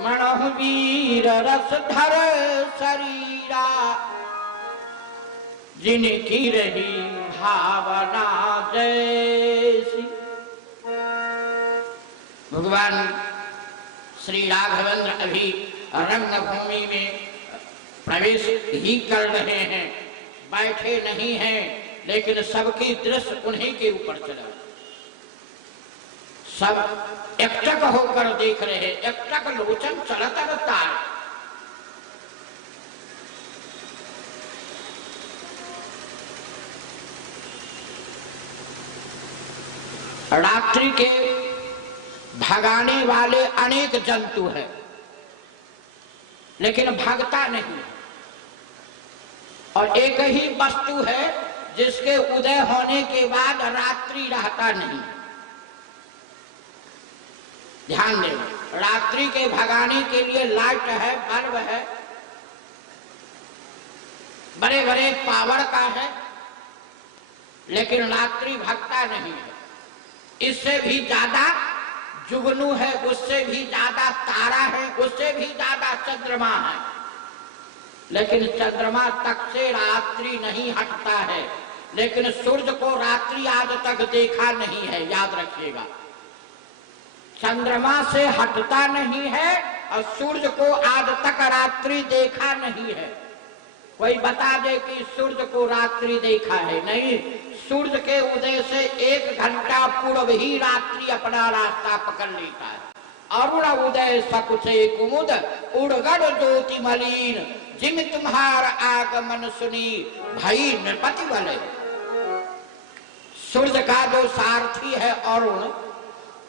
मणहु वीर रस धर शरीरा, जिनकी रही भावना जैसी। भगवान श्री राघवेंद्र अभी रंगभूमि में प्रवेश ही कर रहे हैं, बैठे नहीं हैं, लेकिन सबकी दृष्टि उन्हीं के ऊपर चला। सब एकटक होकर देख रहे हैं, एकटक लोचन चलत तार। रात्रि के भगाने वाले अनेक जंतु हैं, लेकिन भगता नहीं। और एक ही वस्तु है जिसके उदय होने के बाद रात्रि रहता नहीं। ध्यान देना, रात्रि के भगाने के लिए लाइट है, बल्ब है, बड़े बड़े पावर का है, लेकिन रात्रि भगता नहीं है। इससे भी ज्यादा जुगनू है, उससे भी ज्यादा तारा है, उससे भी ज्यादा चंद्रमा है, लेकिन चंद्रमा तक से रात्रि नहीं हटता है। लेकिन सूर्य को रात्रि आज तक देखा नहीं है, याद रखिएगा। चंद्रमा से हटता नहीं है और सूर्य को आज तक रात्रि देखा नहीं है। कोई बता दे कि सूर्य को रात्रि देखा है? नहीं। सूर्य के उदय से 1 घंटा पूर्व ही रात्रि अपना रास्ता पकड़ लेता है। अरुण उदय सकुचे कुमुद, उड़गड़ ज्योति मलिन, जिम तुम्हार आगमन सुनी भई नृपति बले। सूर्य का जो सारथी है अरुण,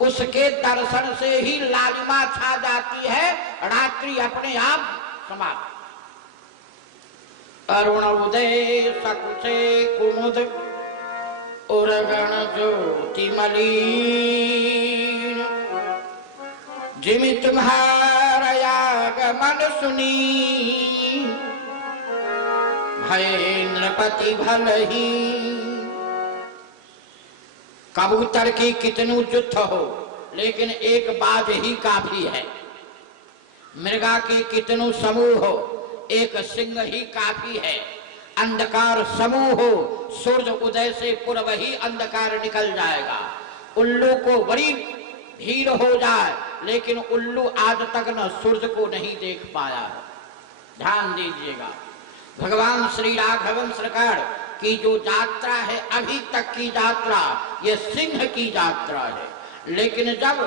उसके दर्शन से ही लालिमा छा जाती है, रात्रि अपने आप समाप्त। अरुण उदय सकुचे कुमुद, उर्गण ज्योति मलिन, जिमि तुम्हारा आगमन सुनी भय नृपति भलही। कबूतर की कितनु जुत्थ हो, लेकिन एक बाज ही काफी है। मृगा की कितनु समूह हो, एक सिंह ही काफी है। अंधकार समूह हो, सूर्य उदय से पूर्व ही अंधकार निकल जाएगा। उल्लू को बड़ी भीड़ हो जाए, लेकिन उल्लू आज तक न सूर्य को नहीं देख पाया। ध्यान दीजिएगा, भगवान श्री राघवन सरकार की जो यात्रा है, अभी तक की यात्रा, ये सिंह की यात्रा है। लेकिन जब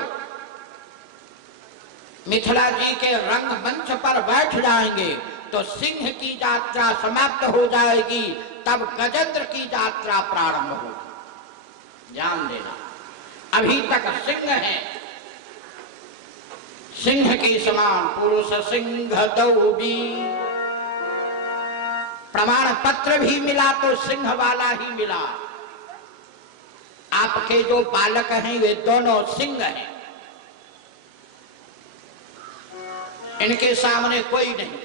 मिथिला जी के रंग मंच पर बैठ जाएंगे तो सिंह की यात्रा समाप्त हो जाएगी, तब गजेंद्र की यात्रा प्रारंभ होगी। ध्यान देना, अभी तक सिंह है। सिंह के समान पुरुष सिंह दो भी, प्रमाण पत्र भी मिला तो सिंह वाला ही मिला। आपके जो बालक हैं वे दोनों सिंह हैं, इनके सामने कोई नहीं।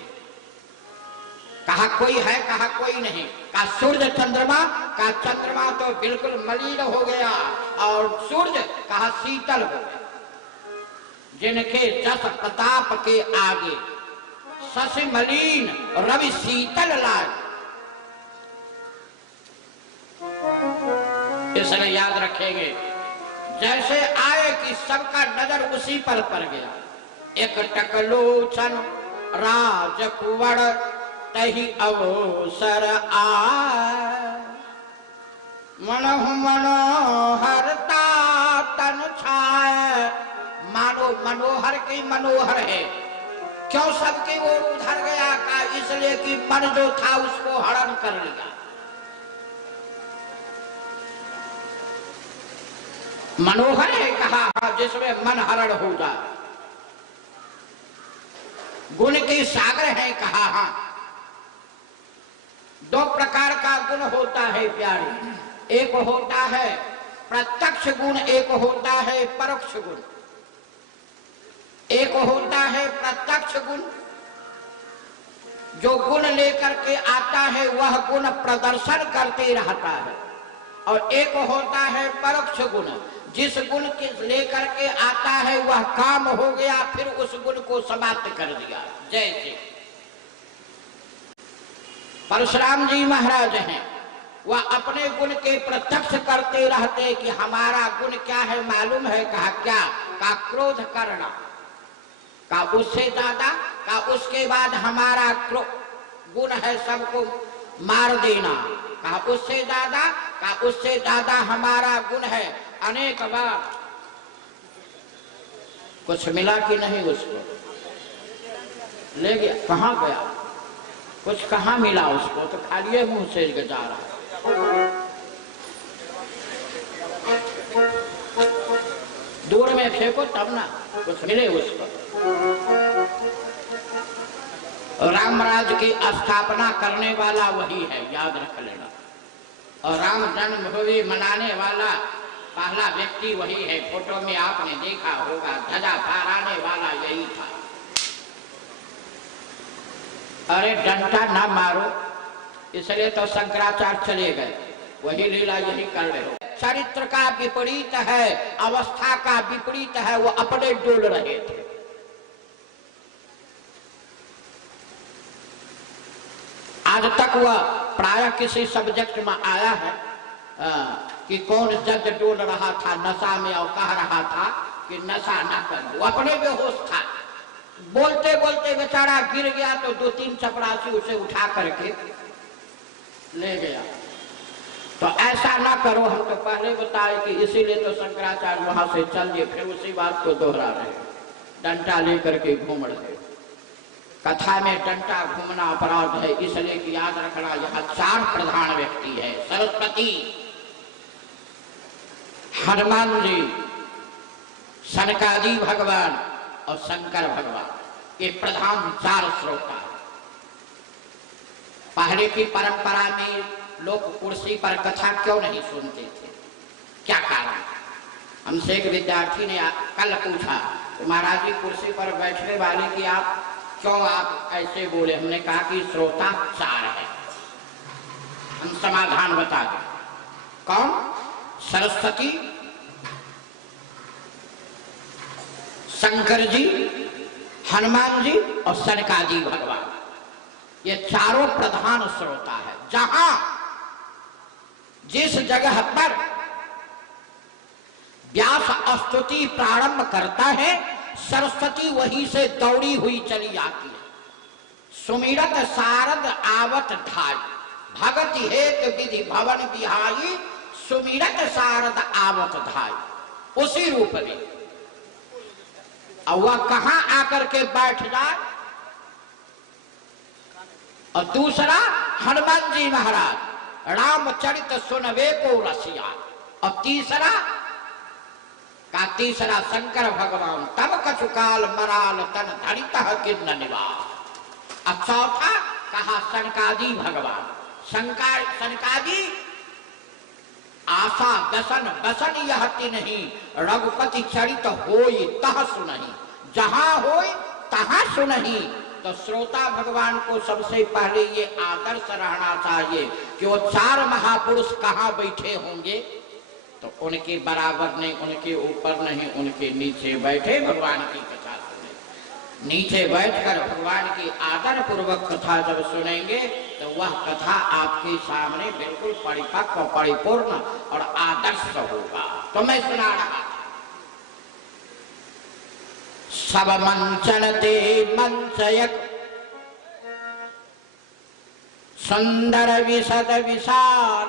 कहा कोई है, कहा कोई नहीं। कहा सूर्य चंद्रमा, कहा चंद्रमा तो बिल्कुल मलिन हो गया, और सूर्य कहा शीतल हो गया। जिनके जस प्रताप के आगे शशि मलिन रवि शीतल लागे। इसलिए याद रखेंगे, जैसे आए कि सबका नजर उसी पर पड़ गया। एक टकलोचन राजकुंवर तही अवसर आए, मनहु मनोहरता तन छाए। मानो मनोहर की मनोहर है, क्यों सबकी ओर उधर गया का? इसलिए कि मन जो था उसको हरण कर लिया। मनोहर है कहा जिसमें मन हरण हो जाए। गुण के सागर है कहा। हाँ, दो प्रकार का गुण होता है प्यारे, एक होता है प्रत्यक्ष गुण, एक होता है परोक्ष गुण। एक होता है प्रत्यक्ष गुण, जो गुण लेकर के आता है वह गुण प्रदर्शन करते रहता है, और एक होता है परोक्ष गुण, जिस गुण के लेकर के आता है वह काम हो गया, फिर उस गुण को समाप्त कर दिया। जैसे परशुराम जी महाराज हैं, वह अपने गुण के प्रत्यक्ष करते रहते कि हमारा गुण क्या है मालूम है? कहा क्या? का क्रोध करना, का उससे ज्यादा, का उसके बाद हमारा गुण है सबको मार देना, कहा उससे ज्यादा, का उससे ज्यादा हमारा गुण है अनेक बार। कुछ मिला कि नहीं उसको? ले गया, कहाँ गया? कुछ कहाँ मिला उसको? तो खाली मुंह से जा रहा। दूर में फेंको तब ना कुछ मिले उसको। रामराज की स्थापना करने वाला वही है, याद रख लेना। और राम जन्मभूमि मनाने वाला पहला व्यक्ति वही है। फोटो में आपने देखा होगा, ध्वजा फहराने वाला यही था। अरे डंडा ना मारो, इसलिए तो शंकराचार्य चले गए। वही लीला यही कर रहे हो। चरित्र का विपरीत है, अवस्था का विपरीत है, वो अपने डोल रहे थे। आज तक वह प्राय किसी सब्जेक्ट में आया है कि कौन जज डोल रहा था नशा में और कह रहा था कि नशा ना कर। वो अपने बेहोश था, बोलते बोलते बेचारा गिर गया तो 2-3 चपरासी उसे उठा करके ले गया। तो ऐसा ना करो, हम तो पहले बताए कि इसीलिए तो शंकराचार्य वहां से चल दिए, फिर उसी बात को दोहरा रहे, डंडा लेकर के घूम रहे। कथा में डंडा घूमना अपराध है, इसलिए कि याद रखना यहाँ 4 प्रधान व्यक्ति है। सरस्वती, हनुमान जी, सनकादि भगवान और शंकर भगवान, ये प्रधान 4 श्रोता। पहले की परंपरा में लोग कुर्सी पर कथा क्यों नहीं सुनते थे? क्या कारण? हमसे एक विद्यार्थी ने कल पूछा, तो महाराज जी कुर्सी पर बैठने वाले की क्यों आप ऐसे बोले? हमने कहा कि श्रोता 4 है। हम समाधान बता दें। कौन? सरस्वती, शंकर जी, हनुमान जी और सनकादि भगवान, ये चारों प्रधान श्रोता है। जहां जिस जगह पर व्यास स्तुति प्रारंभ करता है, सरस्वती वहीं से दौड़ी हुई चली आती है। सुमिरत सारद आवत ढाई, भगति हेत विधि भवन बिहाई, सुमिरत सारद आवत ढाई। उसी रूप में और वह कहां आकर के बैठ जाए। और दूसरा हनुमान जी महाराज, रामचरित सुनवे को रसिया। और तीसरा शंकर भगवान, तब कछुकाल मराल तन धरित किन्न निवास। अब चौथा कहा सनकादि भगवान। सनकादि आशा दसन बसन यहति नहीं, रघुपति चरित होई तह सुनहि। जहां होई तहां सुनहि। तो श्रोता भगवान को सबसे पहले ये आदर्श रहना चाहिए कि वो 4 महापुरुष कहाँ बैठे होंगे, तो उनके बराबर नहीं, उनके ऊपर नहीं, उनके नीचे बैठे भगवान की कथा सुने। नीचे बैठकर भगवान की आदर पूर्वक कथा जब सुनेंगे तो वह कथा आपके सामने बिल्कुल परिपक्व, परिपूर्ण और आदर्श होगा। तो मैं सुना रहा, सब मंचन ते मंचयक सुंदर विशद विशाल,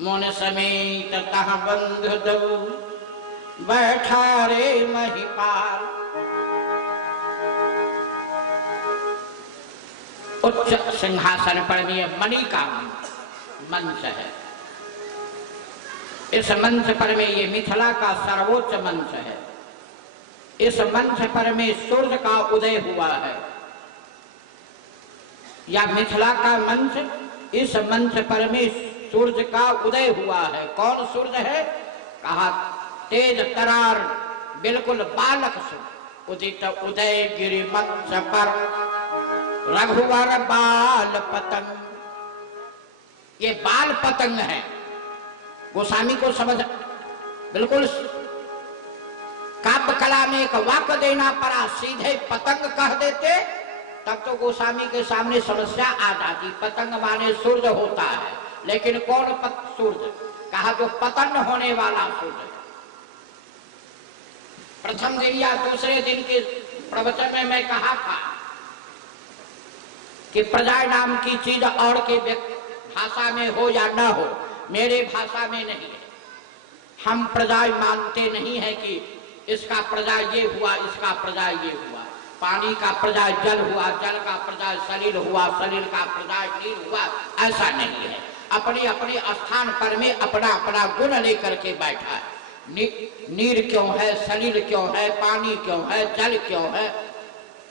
मुन समेत तह बंधु दो बैठा रे महिपाल। उच्च सिंहासन पर यह मणि का मंच है। इस मंच पर में ये मिथिला का सर्वोच्च मंच है। इस मंच पर में सूर्य का उदय हुआ है, या मिथिला का मंच, इस मंच पर में सूर्य का उदय हुआ है। कौन सूर्य है? कहा तेज तरार बिल्कुल बालक सूर्य। उदित उदय गिरि मंच पर रघुवर बाल पतंग। ये बाल पतंग है। गोस्वामी को समझ बिल्कुल काव्य कला में एक वाक्य देना पड़ा, सीधे पतंग कह देते तब तो गोस्वामी के सामने समस्या आ जाती। पतंग माने सूर्य होता है, लेकिन कौन सूर्य? कहा जो पतन होने वाला सूर्य। प्रथम दिन या दूसरे दिन के प्रवचन में मैं कहा था कि प्रजा नाम की चीज और के भाषा में हो या न हो, मेरे भाषा में नहीं है। हम प्रजा मानते नहीं है कि इसका प्रजा ये हुआ, इसका प्रजा ये हुआ। पानी का प्रजा जल हुआ, जल का प्रजा सलिल हुआ, सलिल का प्रजा नीर हुआ, ऐसा नहीं है। अपने अपने स्थान पर में अपना अपना गुण लेकर के बैठा है। नीर क्यों है, सलिल क्यों है, पानी क्यों है, जल क्यों है,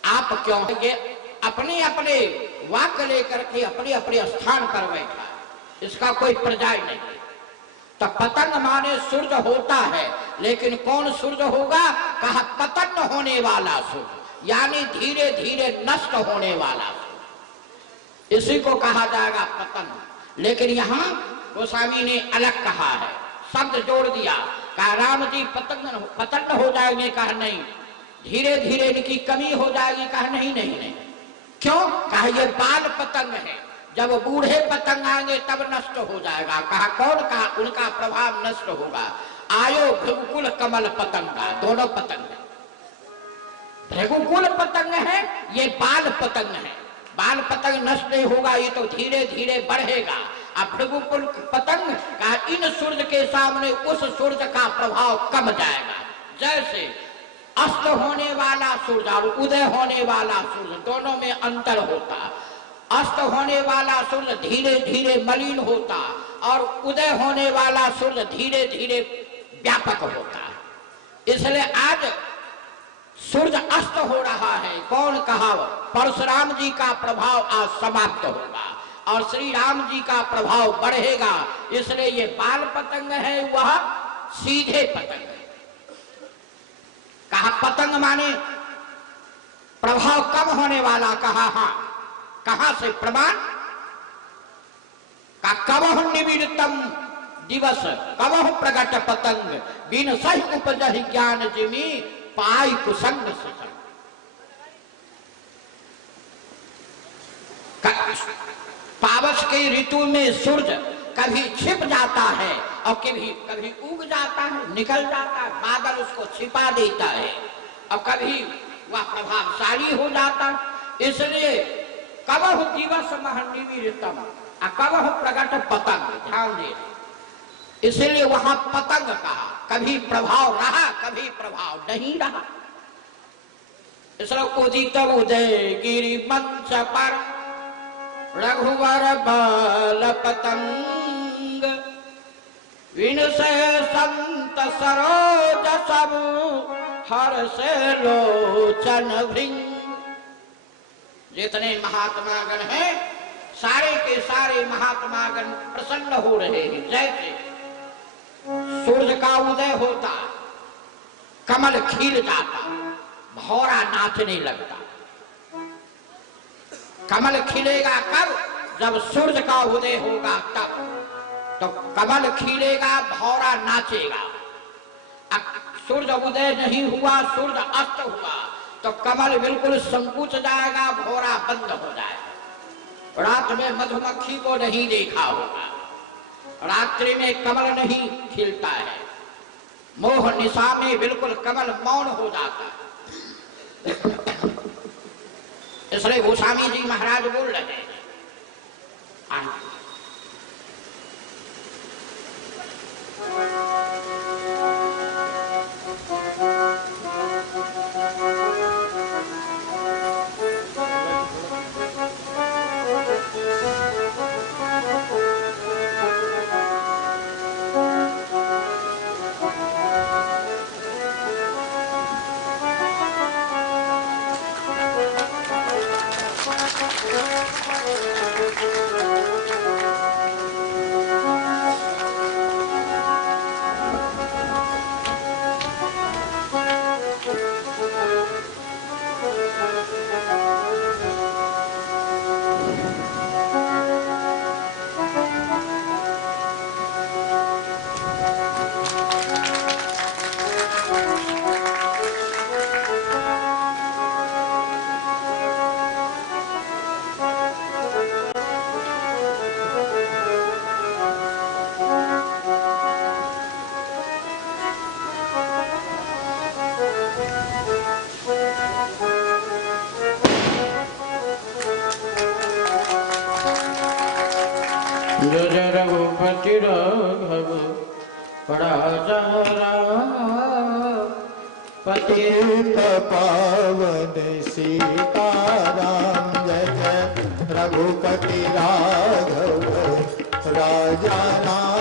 आप क्यों है, ये अपने अपने वाक्य लेकर के अपने अपने स्थान पर बैठा है। इसका कोई प्रजा नहीं है। तो पतंग माने सूर्य होता है, लेकिन कौन सूर्य होगा? कहा पतन होने वाला सूर्य, यानी धीरे धीरे नष्ट होने वाला सूर्य, इसी को कहा जाएगा पतन। लेकिन यहाँ गोस्वामी ने अलग कहा है, शब्द जोड़ दिया। कहा राम जी पतन हो जाएंगे? कहा नहीं। धीरे धीरे इनकी कमी हो जाएगी? कहा नहीं नहीं नहीं। क्यों? कहा ये बाल पतंग है, जब बूढ़े पतंग आएंगे तब नष्ट हो जाएगा। कहा कौन? कहा उनका प्रभाव नष्ट होगा। आयो भृगुकुल कमल पतंगा, दोनों पतंग है। भृगुकुल पतंग है, ये बाल पतंग है। बाल पतंग नष्ट नहीं होगा, ये तो धीरे धीरे बढ़ेगा। अब भृगुकुल पतंग का इन सूर्य के सामने उस सूर्य का प्रभाव कम जाएगा। जैसे अस्त होने वाला सूर्य और उदय होने वाला सूर्य, दोनों में अंतर होता। अस्त होने वाला सूर्य धीरे धीरे मलिन होता और उदय होने वाला सूर्य धीरे धीरे व्यापक होता। इसलिए आज सूर्य अस्त हो रहा है। कौन कहा? परशुराम जी का प्रभाव आज समाप्त होगा और श्री राम जी का प्रभाव बढ़ेगा। इसलिए ये बाल पतंग है, वह सीधे पतंग है। कहा पतंग माने प्रभाव कम होने वाला। कहा हाँ। कहां से प्रमाण? का कवह निविड़तम दिवस कवह प्रगट पतंग बिन सही उपजहि ज्ञान जिमी पाई कुसंग सुसंग। पावस के ऋतु में सूर्य कभी छिप जाता है और कभी उग जाता है, निकल जाता है, बादल उसको छिपा देता है, और कभी वह प्रभावशाली हो जाता है। इसलिए कवह दिवस महनिविरतम कवह प्रगट पतंग, ध्यान दे। इसलिए वहां पतंग कहा। कभी प्रभाव रहा, कभी प्रभाव नहीं रहा। इसलिए उदित उदय गिरि मंच पर रघुवर बाल पतंग विनसे संत सरोज सब हर से लोचन भृंग। जितने महात्मागण हैं सारे के सारे महात्मागण प्रसन्न हो रहे हैं। जैसे सूर्य का उदय होता, कमल खिल जाता, भौरा नाचने लगता। कमल खिलेगा कब? जब सूर्य का उदय होगा तब। तो कमल खिलेगा, भौरा नाचेगा। सूर्य उदय नहीं हुआ, सूर्य अस्त हुआ तो कमल बिल्कुल संकुच जाएगा, भौरा बंद हो जाएगा। रात में मधुमक्खी को नहीं देखा होगा, रात्रि में कमल नहीं खिलता है। मोह निशा में बिल्कुल कमल मौन हो जाता है। इसलिए गोस्वामी जी महाराज बोल रहे हैं, जय रघुपति राघव राजा पतित पावन सीताराम। जय जय रघुपति राघव राजा राम।